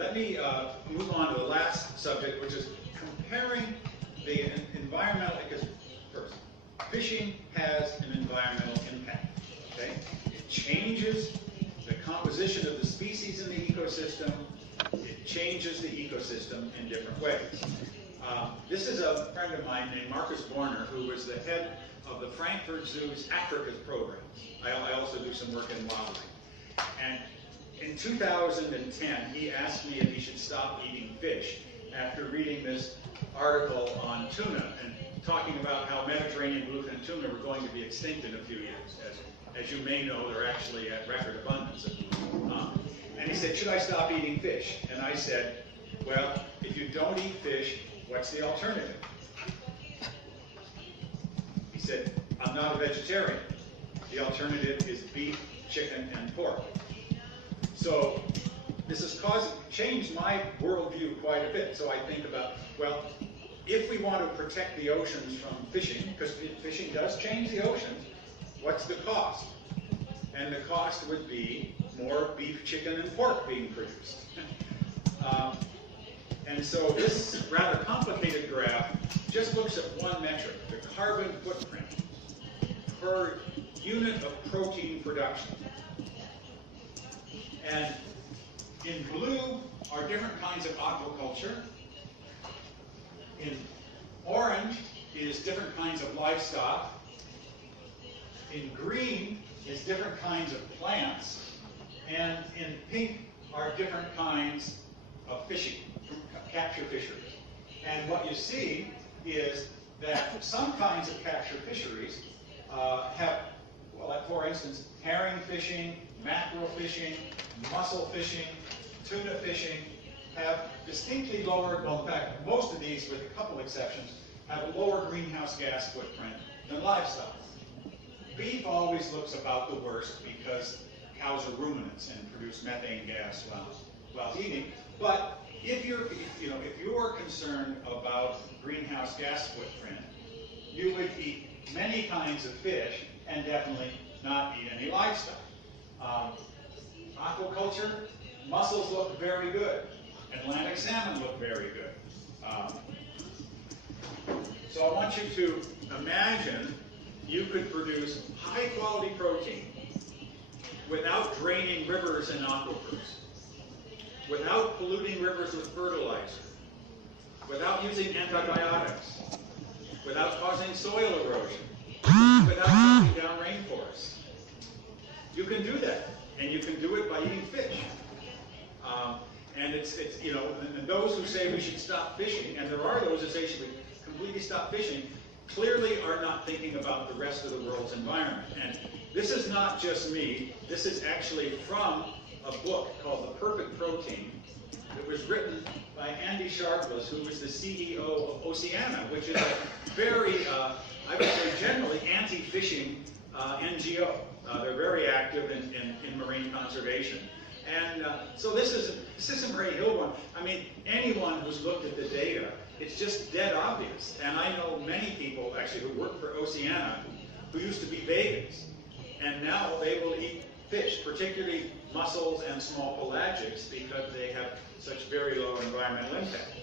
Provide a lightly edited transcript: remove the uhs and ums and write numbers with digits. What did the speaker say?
let me move on to the last subject, which is comparing the environmental, because first, fishing has an environmental impact, okay? It changes the composition of the species in the ecosystem. It changes the ecosystem in different ways. This is a friend of mine named Marcus Borner, who was the head of the Frankfurt Zoo's Africa's program. I also do some work in wildlife. And in 2010, he asked me if he should stop eating fish after reading this article on tuna and talking about how Mediterranean bluefin tuna were going to be extinct in a few years. As you may know, they're actually at record abundance. And he said, should I stop eating fish? And I said, well, if you don't eat fish, what's the alternative? He said, I'm not a vegetarian. The alternative is beef, chicken, and pork. So this has changed my worldview quite a bit. So I think about, well, if we want to protect the oceans from fishing, because fishing does change the oceans, what's the cost? And the cost would be more beef, chicken, and pork being produced. And so this rather complicated graph just looks at one metric, the carbon footprint per unit of protein production. And in blue are different kinds of aquaculture. In orange is different kinds of livestock. In green is different kinds of plants. And in pink are different kinds of fishing, capture fisheries. And what you see is that some kinds of capture fisheries have, well, for instance, herring fishing, mackerel fishing, mussel fishing, tuna fishing, have distinctly lower, well, in fact, most of these, with a couple exceptions, have a lower greenhouse gas footprint than livestock. Beef always looks about the worst because cows are ruminants and produce methane gas while eating. But if you're concerned about greenhouse gas footprint, you would eat many kinds of fish and definitely not eat any livestock. Aquaculture, mussels look very good. Atlantic salmon look very good. So I want you to imagine you could produce high quality protein without draining rivers and aquifers, without polluting rivers with fertilizer, without using antibiotics, without causing soil erosion, without cutting down rainforests. You can do that, and you can do it by eating fish. And and those who say we should stop fishing, and there are those who say we should completely stop fishing, clearly are not thinking about the rest of the world's environment. And this is not just me. This is actually from a book called The Perfect Protein. It was written by Andy Sharpless, who was the CEO of Oceana, which is a very, I would say, generally anti-fishing NGO. They're very active in marine conservation. And so this isn't Ray Hilborn. I mean, anyone who's looked at the data, it's just dead obvious. And I know many people, actually, who work for Oceana, who used to be vegans. And now they will eat fish, particularly mussels and small pelagics, because they have such very low environmental impact.